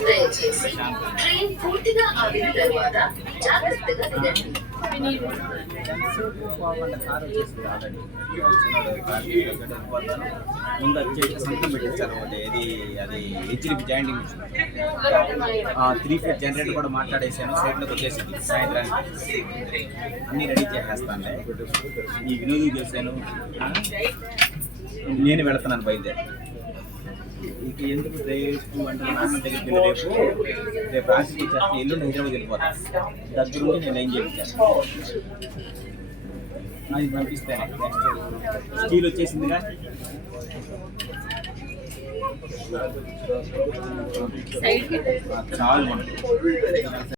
దయచేసి ట్రైన్ పూర్తిగా ఆగిన తర్వాత జాగ్రత్తగా దిగండి కార్ వచ్చేసింది ఆల్రెడీ ముందు వచ్చేసి సంతం ఒకటి ఇది అది HDP jointing three feet generator కూడా మాట్లాడేసాను సైడ్లోకి వచ్చేసింది సాయంత్రానికి అన్నీ రెడీ చేసేస్తాను ఈ వినోదం చేశాను నేను వెళుతున్నాను బయలుదేరి ఎందుకు మా నాన్న దగ్గరికి రేపు రేపు రాసి వచ్చేస్తే ఎల్లుండి హైదరాబాద్ వెళ్ళిపోతాను ఉండి నేను ఏం చేయించాను అది పంపిస్తాను నెక్స్ట్ స్టీల్ వచ్చేసిందిగా. చాలు